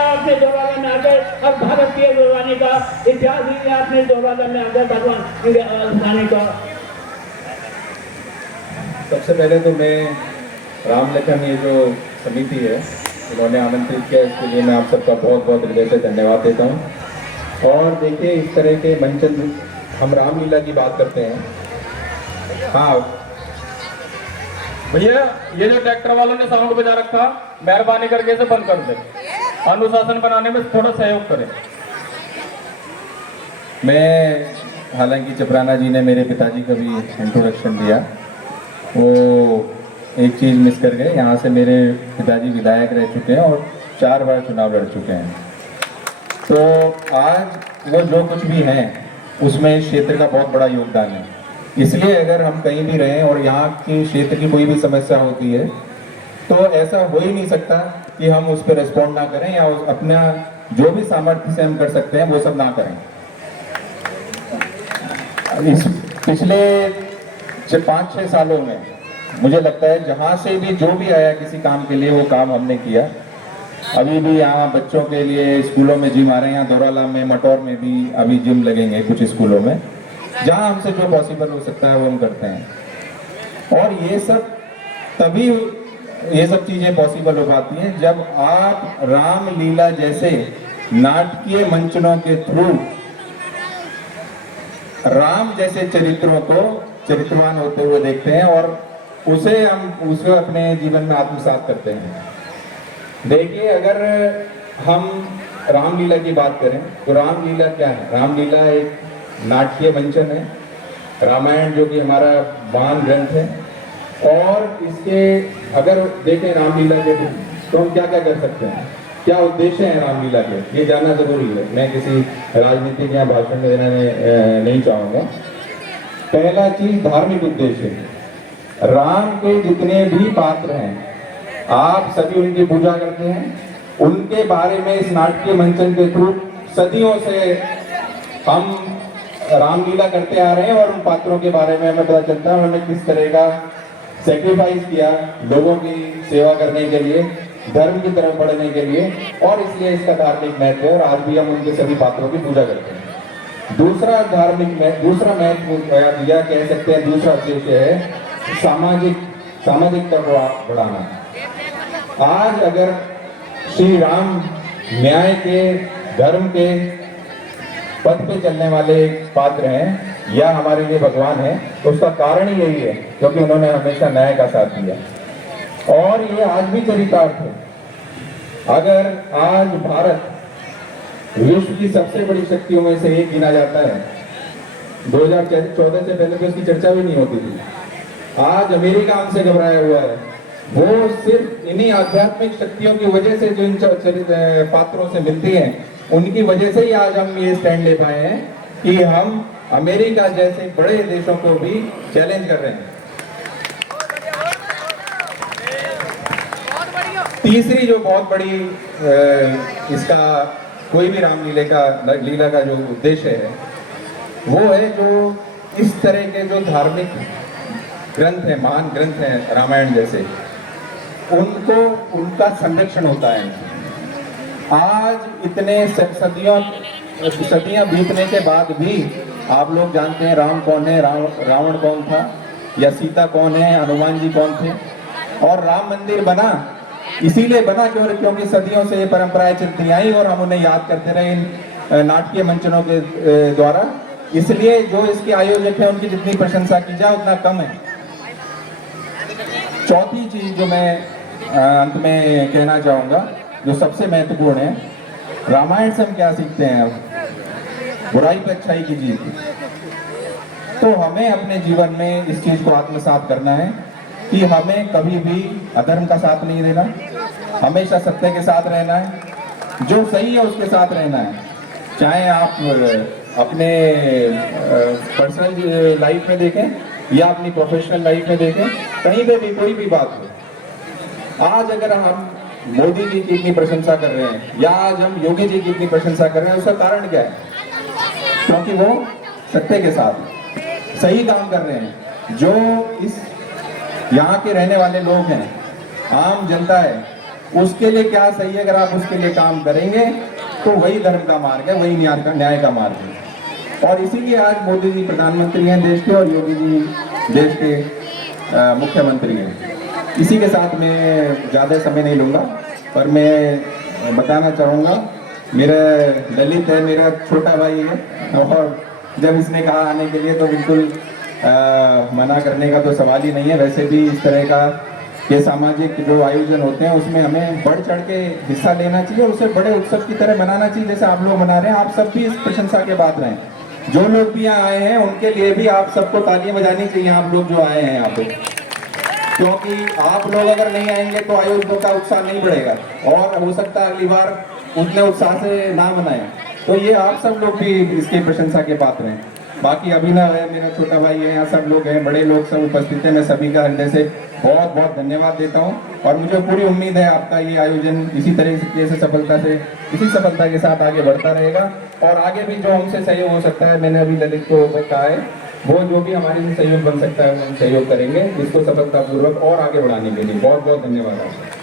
अपने दरबार में आकर और भारतीय गुरबानी का इतिहास ही अपने दरबार में आकर भगवान का। सबसे पहले तो मैं राम लखन ये जो समिति है इन्होंने आमंत्रित किया, इसके लिए मैं आप सबका बहुत बहुत हृदय से धन्यवाद देता हूँ। और देखिए इस तरह के मंचन हम रामलीला की बात करते हैं। हाँ भैया, ये जो ट्रैक्टर वालों ने साउंड बजा रखा, मेहरबानी करके इसे बंद कर दे, अनुशासन बनाने में थोड़ा सहयोग करें। मैं, हालांकि चपराना जी ने मेरे पिताजी का भी इंट्रोडक्शन दिया, वो एक चीज़ मिस कर गए। यहाँ से मेरे पिताजी विधायक रह चुके हैं और 4 बार चुनाव लड़ चुके हैं। तो आज वो जो कुछ भी हैं उसमें इस क्षेत्र का बहुत बड़ा योगदान है। इसलिए अगर हम कहीं भी रहें और यहाँ के क्षेत्र की कोई भी समस्या होती है तो ऐसा हो ही नहीं सकता कि हम उस पर रिस्पॉन्ड ना करें या अपना जो भी सामर्थ्य से हम कर सकते हैं वो सब ना करें। इस पिछले 5-6 सालों में मुझे लगता है जहाँ से भी जो भी आया किसी काम के लिए वो काम हमने किया। अभी भी यहाँ बच्चों के लिए स्कूलों में जिम आ रहे हैं, यहाँ दौराला में, मटौर में भी अभी जिम लगेंगे कुछ स्कूलों में। जहाँ हमसे जो पॉसिबल हो सकता है वो हम करते हैं। और ये सब तभी ये सब चीज़ें पॉसिबल हो पाती हैं जब आप रामलीला जैसे नाटकीय मंचनों के थ्रू राम जैसे चरित्रों को चरित्रवान होते हुए देखते हैं और उसे अपने जीवन में आत्मसात करते हैं। देखिए, अगर हम रामलीला की बात करें तो रामलीला क्या है? रामलीला एक नाट्य मंचन है। रामायण जो कि हमारा महान ग्रंथ है, और इसके अगर देखें रामलीला के तो हम क्या क्या कर सकते हैं, क्या उद्देश्य है रामलीला के, ये जानना जरूरी है। मैं किसी राजनीतिक या भाषण देना नहीं चाहूँगा। पहला चीज धार्मिक उद्देश्य। राम के जितने भी पात्र हैं आप सभी उनकी पूजा करते हैं, उनके बारे में इस नाट्य मंचन के थ्रू सदियों से हम रामलीला करते आ रहे हैं और उन पात्रों के बारे में हमें पता चलता है उन्होंने किस तरह का सेक्रीफाइस किया लोगों की सेवा करने के लिए, धर्म की तरफ बढ़ने के लिए, और इसलिए इसका धार्मिक महत्व है और आज भी हम उनके सभी पात्रों की पूजा करते हैं। दूसरा महत्व या कह सकते हैं दूसरा उद्देश्य है सामाजिकता को बढ़ाना। आज अगर श्री राम न्याय के, धर्म के पथ पे चलने वाले पात्र हैं या हमारे लिए भगवान है, तो उसका कारण ही यही है क्योंकि उन्होंने हमेशा न्याय का साथ दिया और ये आज भी चरितार्थ है। अगर आज भारत विश्व की सबसे बड़ी शक्तियों में से एक गिना जाता है, 2014 से पहले तो इसकी चर्चा भी नहीं होती थी। आज अमेरिका हमसे घबराया हुआ है, वो सिर्फ इन्हीं आध्यात्मिक शक्तियों की वजह से जो इन पात्रों से मिलती हैं, उनकी वजह से ही आज हम ये स्टैंड ले पाए हैं कि हम अमेरिका जैसे बड़े देशों को भी चैलेंज कर रहे हैं। तीसरी जो बहुत बड़ी इसका कोई भी लीला का जो उद्देश्य है वो है जो इस तरह के जो धार्मिक ग्रंथ है, महान ग्रंथ हैं रामायण जैसे, उनका संरक्षण होता है। आज इतने सदियां बीतने के बाद भी आप लोग जानते हैं राम कौन है, रावण कौन था, या सीता कौन है, हनुमान जी कौन थे। और राम मंदिर बना इसीलिए बना क्योंकि सदियों से ये परंपराएं चलती आई और हम उन्हें याद करते रहे इन नाटकीय मंचनों के द्वारा। इसलिए जो इसके आयोजक हैं उनकी जितनी प्रशंसा की जाए उतना कम है। चौथी चीज जो मैं अंत में कहना चाहूंगा, जो सबसे महत्वपूर्ण है, रामायण से हम क्या सीखते हैं? अब बुराई पर अच्छाई की जीत। तो हमें अपने जीवन में इस चीज को आत्मसात करना है कि हमें कभी भी अधर्म का साथ नहीं देना, हमेशा सत्य के साथ रहना है, जो सही है उसके साथ रहना है। चाहे आप अपने पर्सनल लाइफ में देखें या अपनी प्रोफेशनल लाइफ में देखें, कहीं पे भी कोई भी बात हो। आज अगर हम मोदी जी की इतनी प्रशंसा कर रहे हैं या आज हम योगी जी की इतनी प्रशंसा कर रहे हैं, उसका कारण क्या है? क्योंकि वो सत्य के साथ सही काम कर रहे हैं। जो इस यहाँ के रहने वाले लोग हैं, आम जनता है, उसके लिए क्या सही है, अगर आप उसके लिए काम करेंगे तो वही धर्म का मार्ग है, वही न्याय का मार्ग है। और इसीलिए आज मोदी जी प्रधानमंत्री हैं देश के और योगी जी देश के मुख्यमंत्री हैं। इसी के साथ मैं ज़्यादा समय नहीं लूँगा, पर मैं बताना चाहूँगा, मेरा ललित है, मेरा छोटा भाई है, और जब इसने कहा आने के लिए तो बिल्कुल मना करने का तो सवाल ही नहीं है। वैसे भी इस तरह का ये सामाजिक जो आयोजन होते हैं उसमें हमें बढ़ चढ़ के हिस्सा लेना चाहिए और उसे बड़े उत्सव की तरह मनाना चाहिए, जैसे आप लोग मना रहे हैं। आप सब भी इस प्रशंसा के पात्र हैं। जो लोग भी यहाँ आए हैं उनके लिए भी आप सबको तालियां बजानी चाहिए, आप लोग जो आए हैं यहाँ पे, क्योंकि आप लोग अगर नहीं आएंगे तो आयोजकों का उत्साह नहीं बढ़ेगा और हो सकता है अगली बार उतने उत्साह से ना मनाएं। तो ये आप सब लोग भी इसकी प्रशंसा के पात्र हैं। बाकी अभिनव है, मेरा छोटा भाई है, यहाँ सब लोग हैं, बड़े लोग सब उपस्थित हैं। मैं सभी का हृदय से बहुत बहुत धन्यवाद देता हूँ और मुझे पूरी उम्मीद है आपका ये आयोजन इसी तरीके से इसी सफलता के साथ आगे बढ़ता रहेगा और आगे भी जो हमसे सहयोग हो सकता है, मैंने अभी ललित को कहा है, वो जो भी हमारे से सहयोग बन सकता है हम सहयोग करेंगे इसको सफलतापूर्वक और आगे बढ़ाने के लिए। बहुत बहुत धन्यवाद आपका।